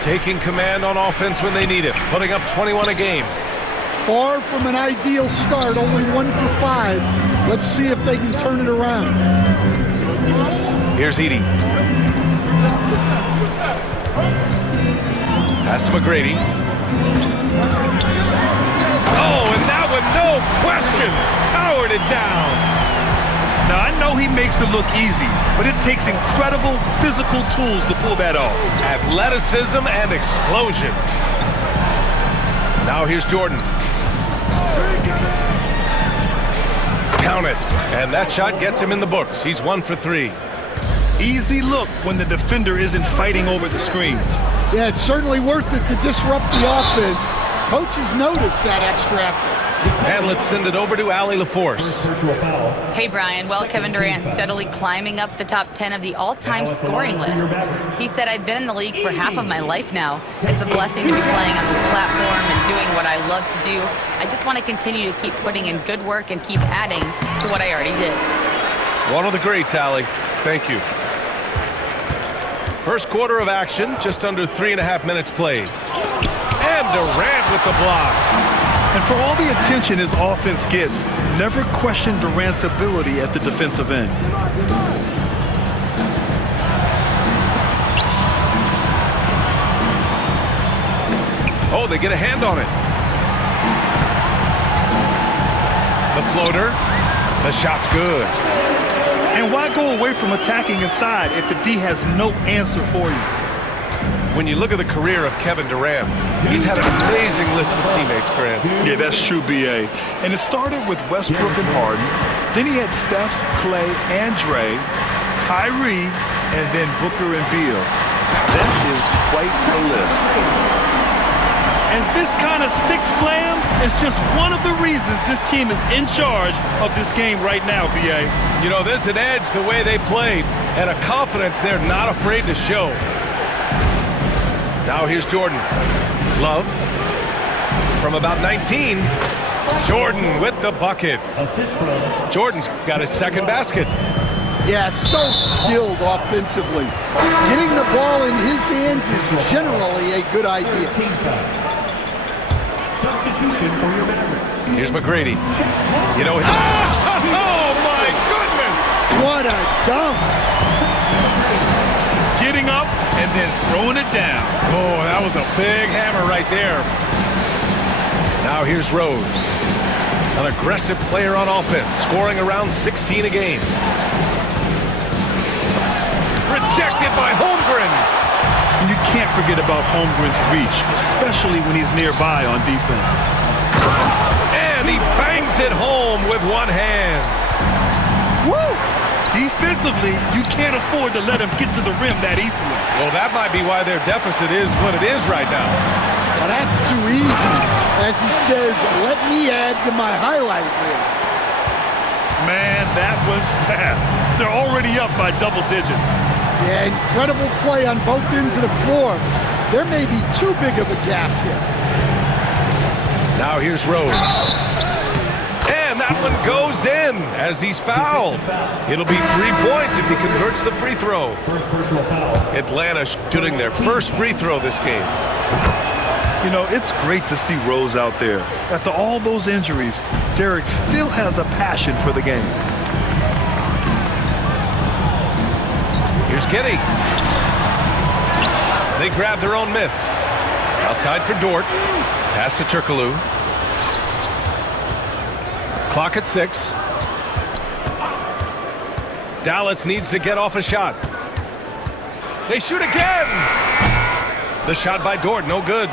taking command on offense when they need it, putting up 21 a game. Far from an ideal start, only 1 for 5. Let's see if they can turn it around. Here's Edey. Pass to McGrady. Oh, and that one, no question, powered it down. Now, I know he makes it look easy, but it takes incredible physical tools to pull that off. Athleticism and explosion. Now here's Jordan. Count it. And that shot gets him in the books. He's 1 for 3. Easy look when the defender isn't fighting over the screen. Yeah, it's certainly worth it to disrupt the offense. Coaches notice that extra effort. And let's send it over to Allie LaForce. Hey, Brian. Well, Kevin Durant steadily climbing up the top 10 of the all-time scoring list. He said, I've been in the league for half of my life now. It's a blessing to be playing on this platform and doing what I love to do. I just want to continue to keep putting in good work and keep adding to what I already did. One of the greats, Allie. Thank you. First quarter of action, just under 3.5 minutes played. And Durant with the block. And for all the attention his offense gets, never question Durant's ability at the defensive end. Oh, they get a hand on it. The floater. The shot's good. And why go away from attacking inside if the D has no answer for you? When you look at the career of Kevin Durant, he's had an amazing list of teammates, Grant. Yeah, that's true, B.A. And it started with Westbrook and Harden. Then he had Steph, Clay, and Dre, Kyrie, and then Booker and Beal. That is quite the list. And this kind of six slam is just one of the reasons this team is in charge of this game right now, B.A. You know, there's an edge the way they played and a confidence they're not afraid to show. Now here's Jordan. Love from about 19. Jordan with the bucket. Jordan's got his second basket. Yeah, so skilled offensively. Getting the ball in his hands is generally a good idea. Substitution for your Mavericks. Here's McGrady. You know, oh my goodness! What a dunk! Getting up and then throwing it down. Oh, that was a big hammer right there. Now here's Rose. An aggressive player on offense, scoring around 16 a game. Rejected by Holmgren. And you can't forget about Holmgren's reach, especially when he's nearby on defense. And he bangs it home with one hand. Woo! Defensively, you can't afford to let him get to the rim that easily. Well, that might be why their deficit is what it is right now. Well, that's too easy. As he says, let me add to my highlight reel. Man, that was fast. They're already up by double digits. Yeah, incredible play on both ends of the floor. There may be too big of a gap here. Now here's Rose. And that one goes in as he's fouled. It'll be 3 points if he converts the free throw. First personal foul. Atlanta shooting their first free throw this game. You know, it's great to see Rose out there. After all those injuries, Derek still has a passion for the game. Here's Giddey. They grab their own miss. Outside for Dort. Pass to Turkoglu. Clock at 6. Dallas needs to get off a shot. They shoot again. The shot by Dort, no good.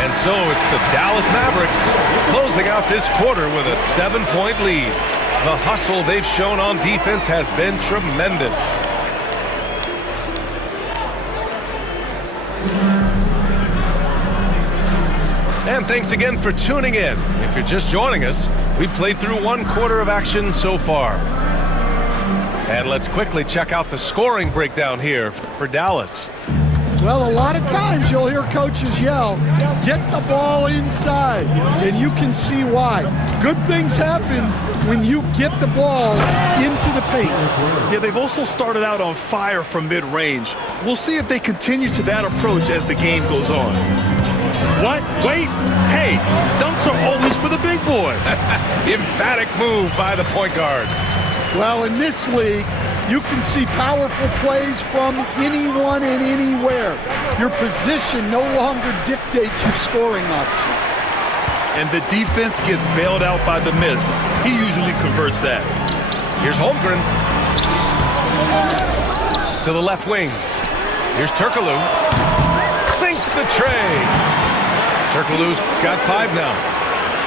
And so it's the Dallas Mavericks closing out this quarter with a 7-point lead. The hustle they've shown on defense has been tremendous. And thanks again for tuning in. If you're just joining us, we played through 1 quarter of action so far. And let's quickly check out the scoring breakdown here for Dallas. Well, a lot of times you'll hear coaches yell, "Get the ball inside," and you can see why. Good things happen when you get the ball into the paint. Yeah, they've also started out on fire from mid-range. We'll see if they continue to that approach as the game goes on. What? Wait. Hey, dunks are always for the big boys. Emphatic move by the point guard. Well, in this league, you can see powerful plays from anyone and anywhere. Your position no longer dictates your scoring options. And the defense gets bailed out by the miss. He usually converts that. Here's Holmgren. To the left wing. Here's Turkoglu. Sinks the tray. Turkoglu's got 5 now.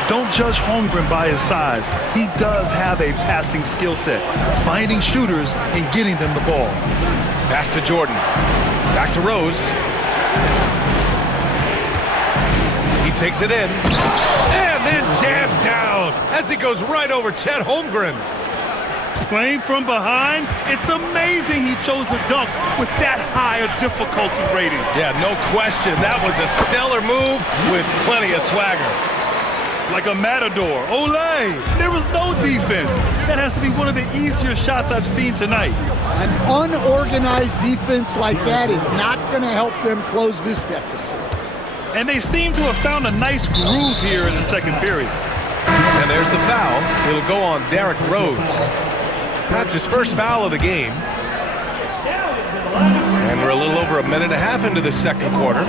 Don't judge Holmgren by his size. He does have a passing skill set, finding shooters and getting them the ball. Pass to Jordan. Back to Rose. He takes it in. And then jammed down as he goes right over Chet Holmgren. Playing from behind, it's amazing he chose a dunk with that high a difficulty rating. Yeah, no question. That was a stellar move with plenty of swagger. Like a matador. Olay! There was no defense. That has to be one of the easier shots I've seen tonight. An unorganized defense like that is not going to help them close this deficit. And they seem to have found a nice groove here in the second period. And there's the foul. It'll go on Derrick Rose. That's his first foul of the game. And we're a little over a minute and a half into the second quarter.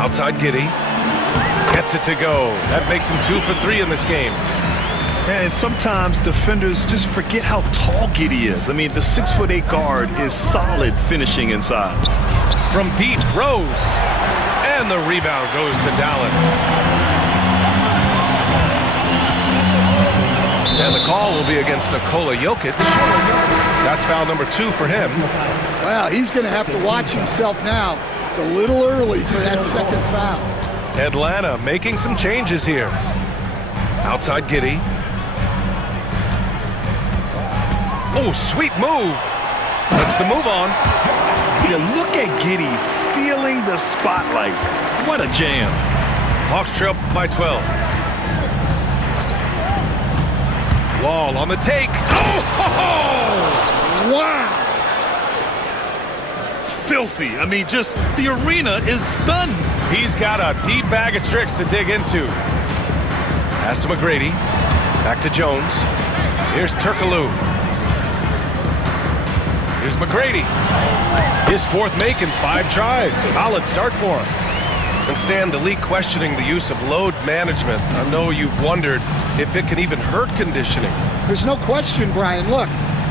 Outside Giddey. Gets it to go. That makes him 2 for 3 in this game. And sometimes defenders just forget how tall Giddey is. I mean, the 6'8" guard is solid finishing inside. From deep, Rose. And the rebound goes to Dallas. And the call will be against Nikola Jokic. That's foul number 2 for him. Well, he's going to have to watch himself now. It's a little early for that second foul. Atlanta making some changes here. Outside Giddey. Oh, sweet move. Puts the move on. Yeah, look at Giddey stealing the spotlight. What a jam. Hawks trail by 12. Wall on the take. Oh! Wow! Filthy. I mean, just the arena is stunned. He's got a deep bag of tricks to dig into. Pass to McGrady. Back to Jones. Here's Turkoglu. Here's McGrady. His 4th make in 5 tries. Solid start for him. And Stan, the league questioning the use of load management. I know you've wondered if it can even hurt conditioning. There's no question, Brian. Look,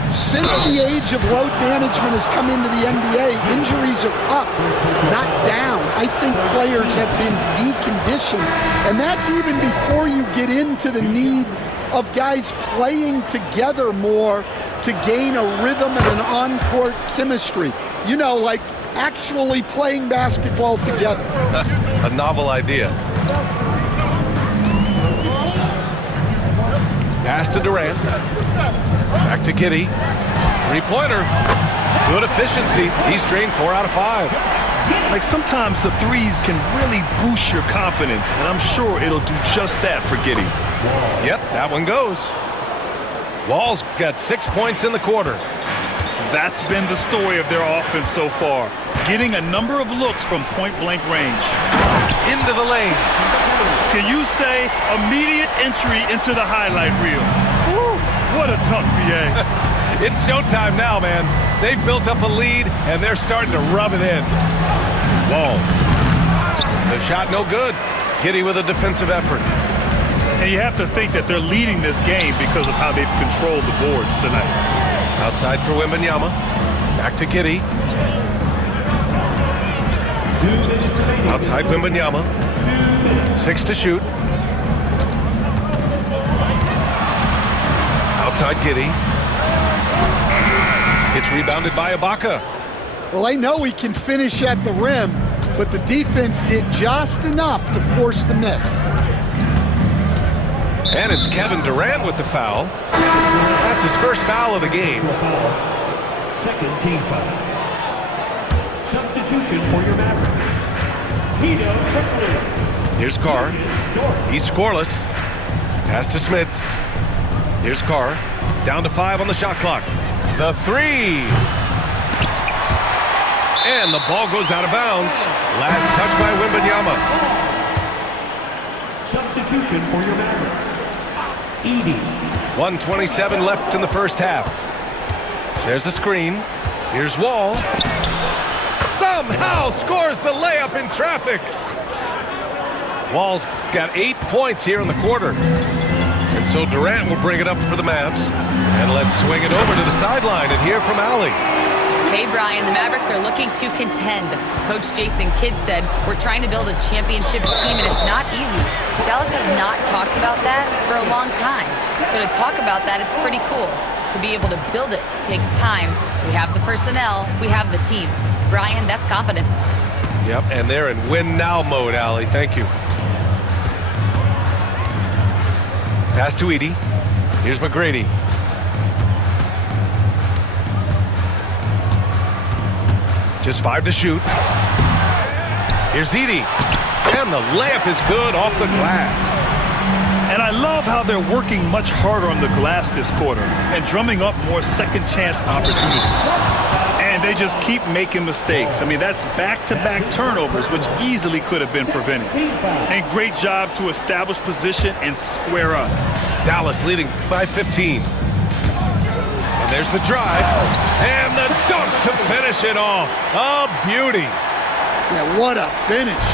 since the age of load management has come into the NBA, injuries are up, not down. I think players have been deconditioned, and that's even before you get into the need of guys playing together more to gain a rhythm and an on-court chemistry. You know, like actually playing basketball together. A novel idea. Pass to Durant. Back to Giddey. 3-pointer. Good efficiency. He's drained 4 out of 5. Like sometimes the threes can really boost your confidence, and I'm sure it'll do just that for Giddey. Yep, that one goes. Wall's got 6 points in the quarter. That's been the story of their offense so far, getting a number of looks from point-blank range. Into the lane. Can you say immediate entry into the highlight reel? Woo, what a tough BA. It's showtime now, man. They've built up a lead, and they're starting to rub it in. Wall. The shot no good. Giddey with a defensive effort. And you have to think that they're leading this game because of how they've controlled the boards tonight. Outside for Wembanyama. Back to Giddey. Outside Wembanyama. 6 to shoot. Outside Giddey. It's rebounded by Ibaka. Well, they know he can finish at the rim, but the defense did just enough to force the miss. And it's Kevin Durant with the foul. That's his first foul of the game. Second team foul. Substitution for your Mavericks. Hedo Turkoglu. Here's Carr. He's scoreless. Pass to Smits. Here's Carr. Down to 5 on the shot clock. The three. And the ball goes out of bounds. Last touch by Wembanyama. Substitution for your Mavericks. Edey. 1:27 left in the first half. There's a screen. Here's Wall. Somehow scores the layup in traffic. Wall's got 8 points here in the quarter. And so Durant will bring it up for the Mavs. And let's swing it over to the sideline and hear from Allie. Hey, Brian, the Mavericks are looking to contend. Coach Jason Kidd said, we're trying to build a championship team, and it's not easy. Dallas has not talked about that for a long time. So to talk about that, it's pretty cool. To be able to build it takes time. We have the personnel. We have the team. Brian, that's confidence. Yep, and they're in win-now mode, Allie. Thank you. Pass to Edey. Here's McGrady. Just 5 to shoot. Here's Edey. And the layup is good off the glass. And I love how they're working much harder on the glass this quarter and drumming up more second chance opportunities. And they just keep making mistakes. I mean, that's back-to-back turnovers, which easily could have been prevented. And great job to establish position and square up. Dallas leading by 15. And there's the drive. And the dunk to finish it off. A beauty. Yeah, what a finish.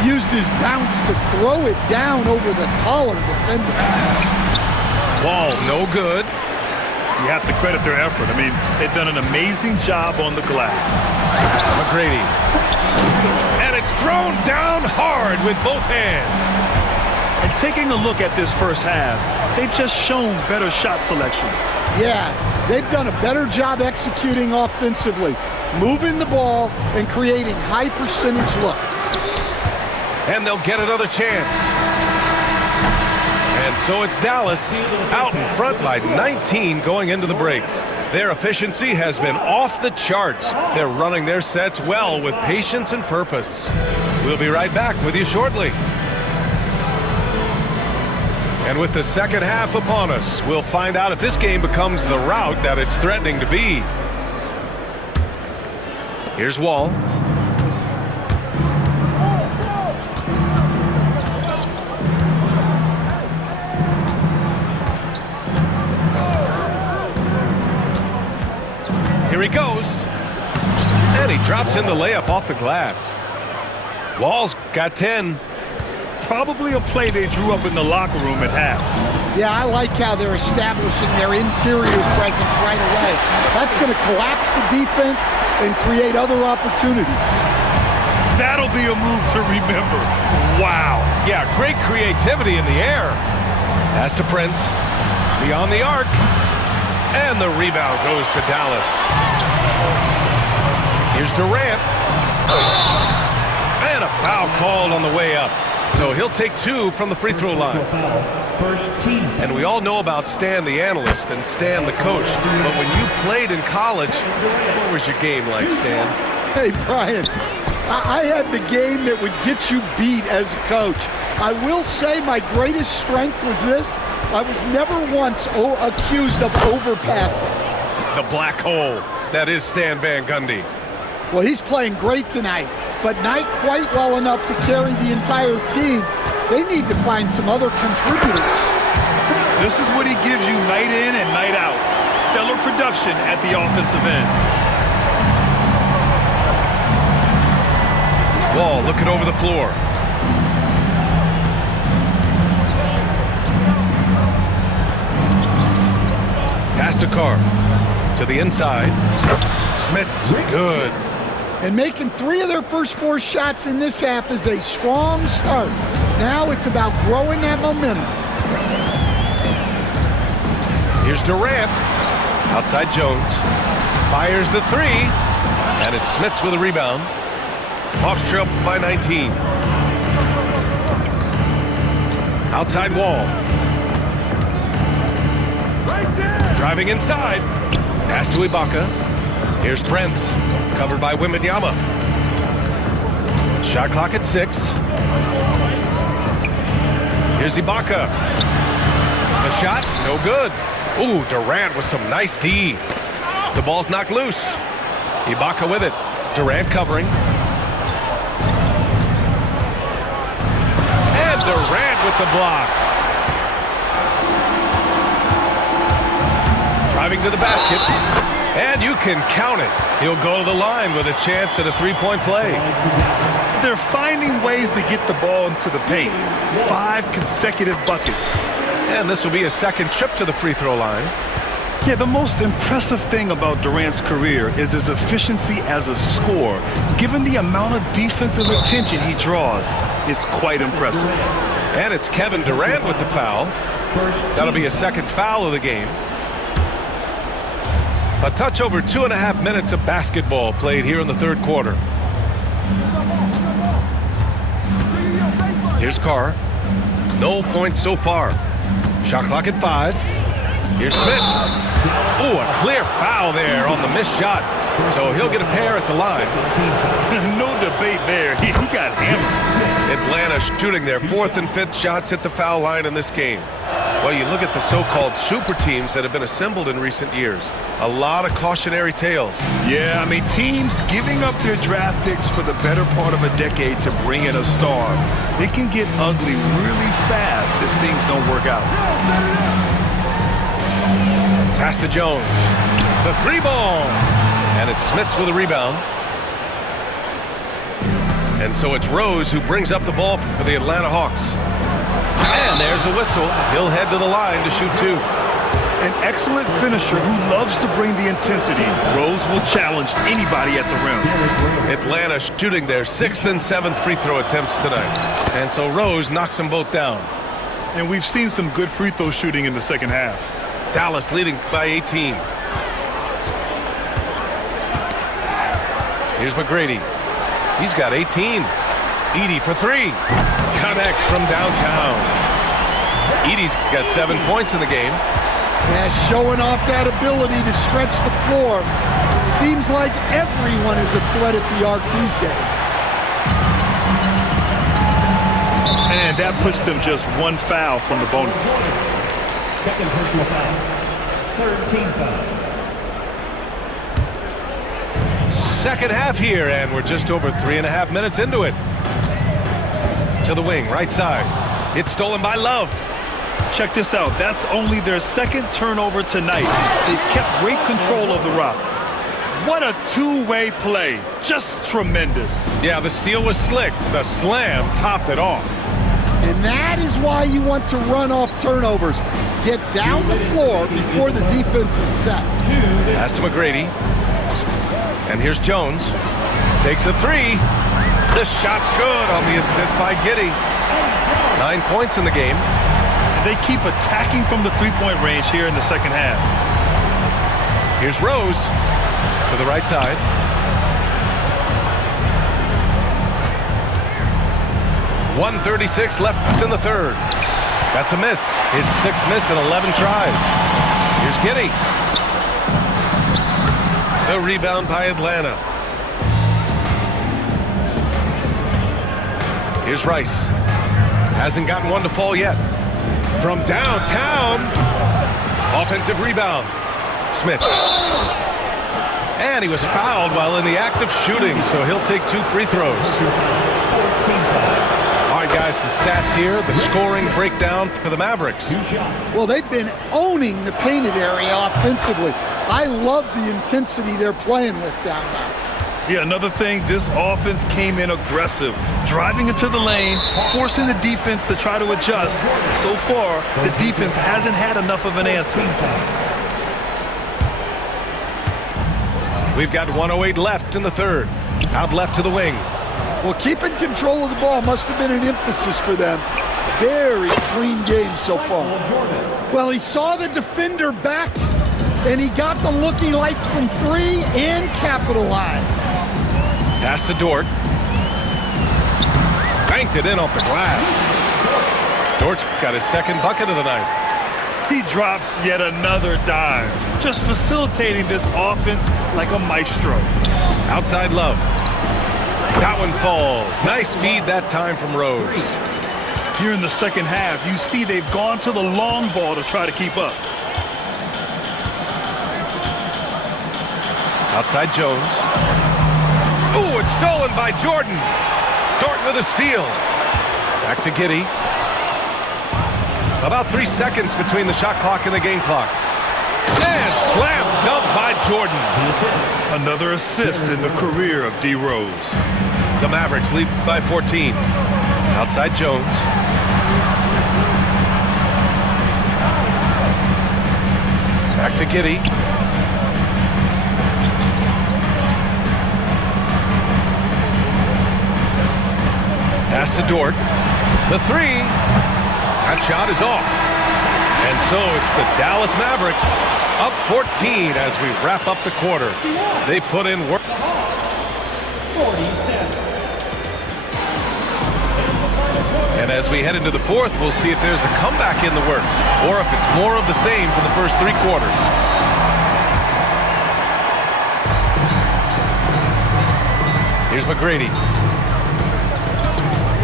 He used his bounce to throw it down over the taller defender. Wall, no good. You have to credit their effort. I mean, they've done an amazing job on the glass. McGrady. And it's thrown down hard with both hands. And taking a look at this first half, they've just shown better shot selection. Yeah, they've done a better job executing offensively, moving the ball and creating high percentage looks. And they'll get another chance. And so it's Dallas out in front by 19 going into the break. Their efficiency has been off the charts. They're running their sets well with patience and purpose. We'll be right back with you shortly. And with the second half upon us, we'll find out if this game becomes the rout that it's threatening to be. Here's Wall. Here he goes. And he drops in the layup off the glass. Wall's got 10. Probably a play they drew up in the locker room at half. Yeah, I like how they're establishing their interior presence right away. That's going to collapse the defense and create other opportunities. That'll be a move to remember. Wow. Yeah, great creativity in the air. Pass to Prince. Beyond the arc. And the rebound goes to Dallas. Here's Durant. And a foul called on the way up. So he'll take 2 from the free throw line. First team. And we all know about Stan the analyst and Stan the coach. But when you played in college, what was your game like, Stan? Hey, Brian, I had the game that would get you beat as a coach. I will say my greatest strength was this. I was never once accused of overpassing. The black hole. That is Stan Van Gundy. Well, he's playing great tonight, but not quite well enough to carry the entire team. They need to find some other contributors. This is what he gives you night in and night out. Stellar production at the offensive end. Wall looking over the floor. Pass to Carr. To the inside. Smits, good. And making 3 of their first 4 shots in this half is a strong start. Now it's about growing that momentum. Here's Durant. Outside Jones. Fires the 3. And it's Smits with a rebound. Hawks trail by 19. Outside Wall. Driving inside. Pass to Ibaka. Here's Brent, covered by Wembanyama. Shot clock at 6. Here's Ibaka. The shot, no good. Ooh, Durant with some nice D. The ball's knocked loose. Ibaka with it. Durant covering. And Durant with the block. Driving to the basket. And you can count it. He'll go to the line with a chance at a three-point play. They're finding ways to get the ball into the paint. 5 consecutive buckets. And this will be his second trip to the free throw line. Yeah, the most impressive thing about Durant's career is his efficiency as a scorer. Given the amount of defensive attention he draws, it's quite impressive. And it's Kevin Durant with the foul. That'll be his second foul of the game. A touch over 2.5 minutes of basketball played here in the third quarter. Here's Carr. No points so far. Shot clock at 5. Here's Smits. Ooh, a clear foul there on the missed shot. So he'll get a pair at the line. No debate there. He got hammered. Atlanta shooting their 4th and 5th shots at the foul line in this game. Well, you look at the so-called super teams that have been assembled in recent years. A lot of cautionary tales. Yeah, I mean, teams giving up their draft picks for the better part of a decade to bring in a star. It can get ugly really fast if things don't work out. Pass to Jones. The free ball. And it's Smits with a rebound. And so it's Rose who brings up the ball for the Atlanta Hawks. And there's a whistle. He'll head to the line to shoot 2. An excellent finisher who loves to bring the intensity. Rose will challenge anybody at the rim. Atlanta shooting their 6th and 7th free throw attempts tonight. And so Rose knocks them both down. And we've seen some good free throw shooting in the second half. Dallas leading by 18. Here's McGrady. He's got 18. Edey for 3. Connects from downtown. Edey's got 7 points in the game. Yeah, showing off that ability to stretch the floor. Seems like everyone is a threat at the arc these days. And that puts them just 1 foul from the bonus. Second personal foul. Third team foul. Second half here, and we're just over 3.5 minutes into it. To the wing, right side. It's stolen by Love. Check this out. That's only their 2nd turnover tonight. They've kept great control of the rock. What a two-way play. Just tremendous. Yeah, the steal was slick. The slam topped it off. And that is why you want to run off turnovers. Get down the floor before the defense is set. Pass to McGrady. And here's Jones. Takes a 3. The shot's good on the assist by Giddey. 9 points in the game. They keep attacking from the three-point range here in the second half. Here's Rose to the right side. .136 left in the third. That's a miss. His 6th miss in 11 tries. Here's Giddey. The rebound by Atlanta. Here's Rice. Hasn't gotten one to fall yet. From downtown. Offensive rebound. Smith. And he was fouled while in the act of shooting, so he'll take 2 free throws. All right, guys, some stats here. The scoring breakdown for the Mavericks. Well, they've been owning the painted area offensively. I love the intensity they're playing with down there. Yeah, another thing, this offense came in aggressive, driving into the lane, forcing the defense to try to adjust. So far, the defense hasn't had enough of an answer. We've got 1:08 left in the third. Out left to the wing. Well, keeping control of the ball must have been an emphasis for them. Very clean game so far. Well, he saw the defender back, and he got the look he liked from 3 and capitalized. Pass to Dort. Banked it in off the glass. Dort's got his 2nd bucket of the night. He drops yet another dime, just facilitating this offense like a maestro. Outside Love. That one falls. Nice feed that time from Rose. Here in the second half, you see they've gone to the long ball to try to keep up. Outside Jones. Ooh, it's stolen by Jordan. Dort with a steal. Back to Giddey. About 3 seconds between the shot clock and the game clock. And slam dunk by Jordan. Another assist in the career of D. Rose. The Mavericks lead by 14. Outside Jones. Back to Giddey. Pass to Dort. The three. That shot is off. And so it's the Dallas Mavericks up 14 as we wrap up the quarter. They put in work. 47. And as we head into the fourth, we'll see if there's a comeback in the works or if it's more of the same for the first 3 quarters. Here's McGrady.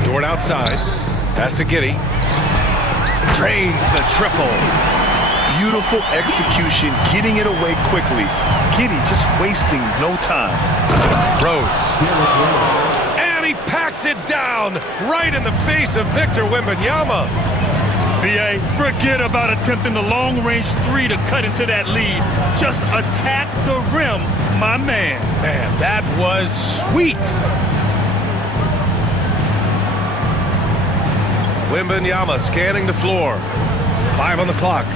Dort outside. Pass to Giddey. Drains the triple. Beautiful execution, getting it away quickly. Giddey just wasting no time. Rose. And he packs it down right in the face of Victor Wembanyama. B.A., forget about attempting the long-range 3 to cut into that lead. Just attack the rim, my man. Man, that was sweet. Wembanyama scanning the floor. 5 on the clock.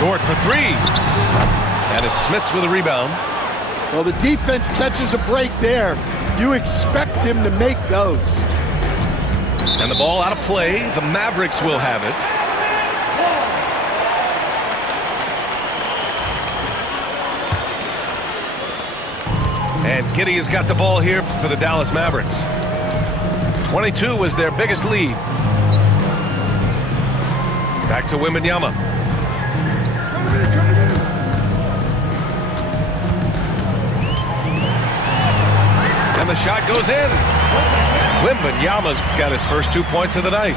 Dort for 3. And it's Smits with a rebound. Well, the defense catches a break there. You expect him to make those. And the ball out of play. The Mavericks will have it. And Giddey has got the ball here for the Dallas Mavericks. 22 was their biggest lead. Back to Wembanyama. And the shot goes in. Wembanyama's got his first 2 points of the night.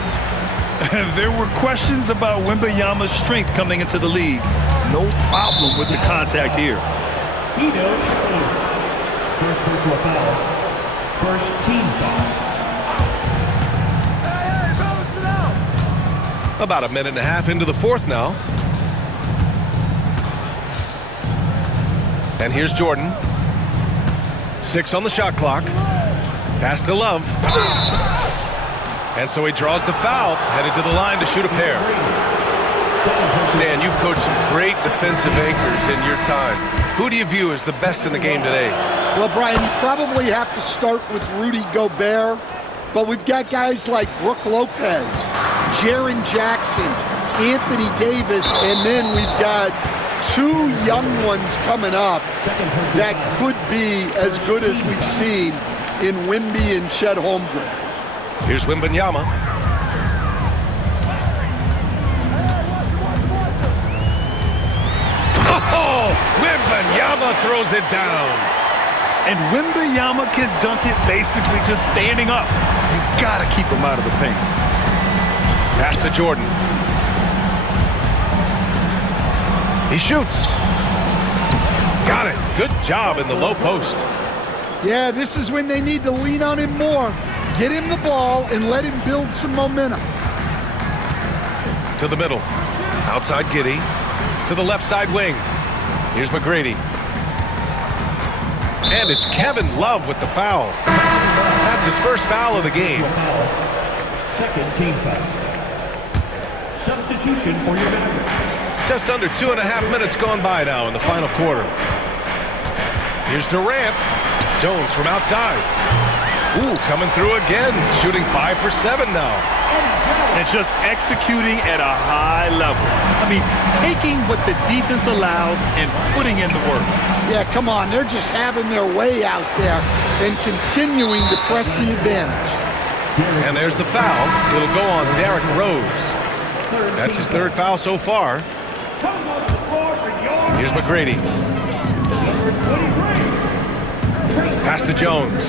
There were questions about Wembanyama's strength coming into the league. No problem with the contact here. Hedo Turkoglu. First personal foul. First team foul. About a minute and a half into the fourth now. And here's Jordan. 6 on the shot clock. Pass to Love. And so he draws the foul, headed to the line to shoot a pair. Stan, you've coached some great defensive anchors in your time. Who do you view as the best in the game today? Well, Brian, you probably have to start with Rudy Gobert, but we've got guys like Brook Lopez, Jaren Jackson, Anthony Davis, and then we've got 2 young ones coming up that could be as good as we've seen in Wemby and Chet Holmgren. Here's Wembanyama. Oh, Wembanyama throws it down. And Wembanyama can dunk it basically just standing up. You gotta keep him out of the paint. Pass to Jordan. He shoots. Got it. Good job in the low post. Yeah, this is when they need to lean on him more. Get him the ball and let him build some momentum. To the middle. Outside Giddey. To the left side wing. Here's McGrady. And it's Kevin Love with the foul. That's his first foul of the game. Second team foul. Substitution for your Mavericks. Just under 2.5 minutes gone by now in the final quarter. Here's Durant. Jones from outside. Ooh, coming through again. Shooting 5 for 7 now. And just executing at a high level. I mean, taking what the defense allows and putting in the work. Yeah, come on. They're just having their way out there and continuing to press the advantage. And there's the foul. It'll go on Derrick Rose. That's his third foul so far. Comes off the floor for yard. Here's McGrady. Number 23. Pass to Jones.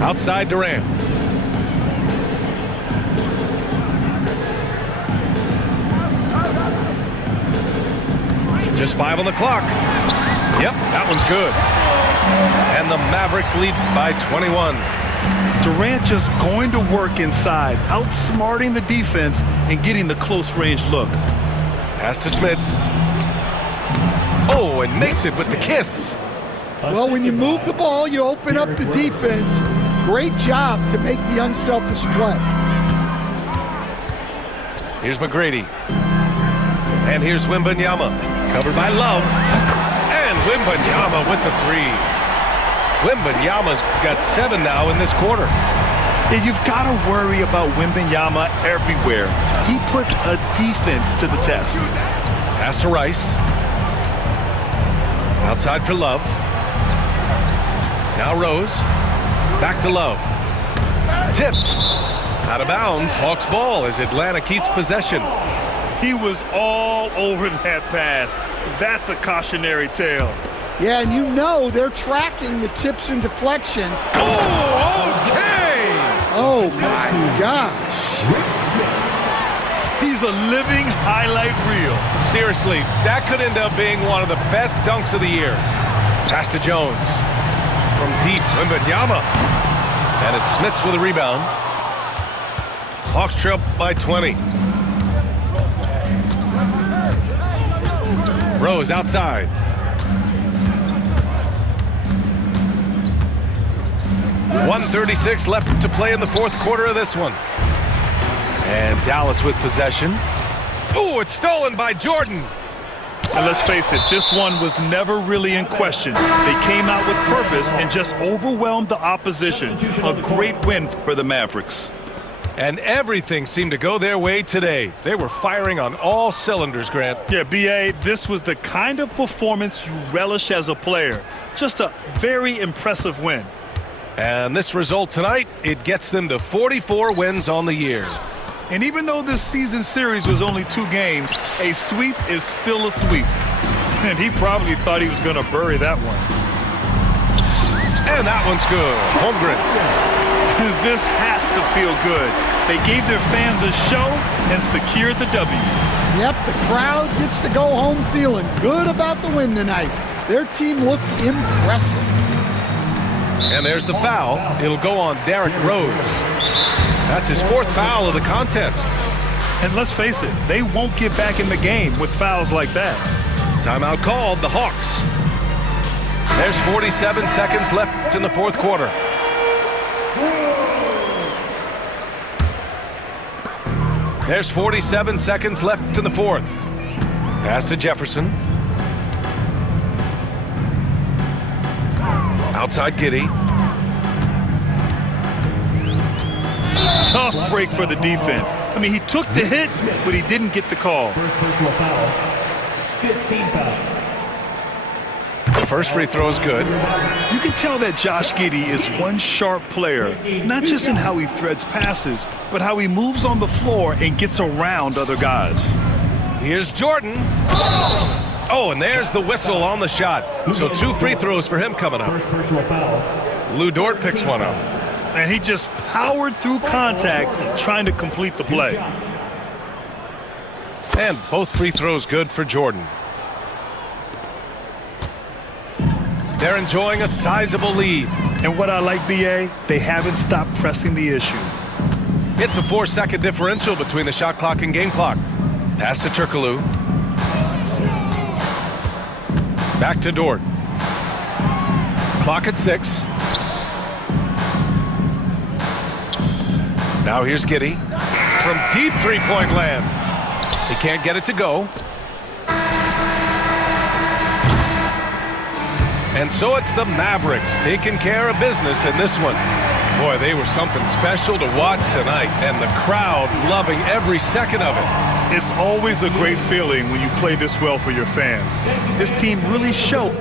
Outside Durant. Just 5 on the clock. Yep, that one's good. And the Mavericks lead by 21. Durant just going to work inside, outsmarting the defense and getting the close-range look. Pass to Smits. Oh, and makes it with the kiss. Well, when you move the ball, you open up the defense. Great job to make the unselfish play. Here's McGrady. And here's Wembanyama. Covered by Love. And Wembanyama with the three. Wembanyama's got 7 now in this quarter. Yeah, you've got to worry about Wembanyama everywhere. He puts a defense to the test. Pass to Rice. Outside for Love. Now Rose. Back to Love. Tipped. Out of bounds. Hawks ball as Atlanta keeps possession. He was all over that pass. That's a cautionary tale. Yeah, and you know they're tracking the tips and deflections. Oh, okay! Oh, my gosh. He's a living highlight reel. Seriously, that could end up being one of the best dunks of the year. Pass to Jones. From deep, Wembanyama. And it's Smits with a rebound. Hawks trail by 20. Rose outside. .136 left to play in the fourth quarter of this one. And Dallas with possession. Oh, it's stolen by Jordan. And let's face it, this one was never really in question. They came out with purpose and just overwhelmed the opposition. A great win for the Mavericks. And everything seemed to go their way today. They were firing on all cylinders, Grant. Yeah, B.A., this was the kind of performance you relish as a player. Just a very impressive win. And this result tonight, it gets them to 44 wins on the year. And even though this season series was only 2 games, a sweep is still a sweep. And he probably thought he was going to bury that one. And that one's good. Holmgren. This has to feel good. They gave their fans a show and secured the W. Yep, the crowd gets to go home feeling good about the win tonight. Their team looked impressive. And there's the foul. It'll go on Derrick Rose. That's his 4th foul of the contest. And let's face it, they won't get back in the game with fouls like that. Timeout called, the Hawks. There's 47 seconds left in the fourth quarter. There's 47 seconds left in the fourth. Pass to Jefferson. Outside Giddey. Tough break for the defense. I mean, he took the hit, but he didn't get the call. First personal foul. 15 foul. The first free throw is good. You can tell that Josh Giddey is one sharp player, not just in how he threads passes, but how he moves on the floor and gets around other guys. Here's Jordan. Oh, and there's the whistle on the shot. So 2 free throws for him coming up. First personal foul. Lou Dort picks one up. And he just powered through contact trying to complete the play. And both free throws good for Jordan. They're enjoying a sizable lead. And what I like, B.A., they haven't stopped pressing the issue. It's a 4-second differential between the shot clock and game clock. Pass to Turkoglu. Back to Dort. Clock at 6. Now here's Giddey. From deep three-point land. He can't get it to go. And so it's the Mavericks taking care of business in this one. Boy, they were something special to watch tonight, and the crowd loving every second of it. It's always a great feeling when you play this well for your fans. This team really showed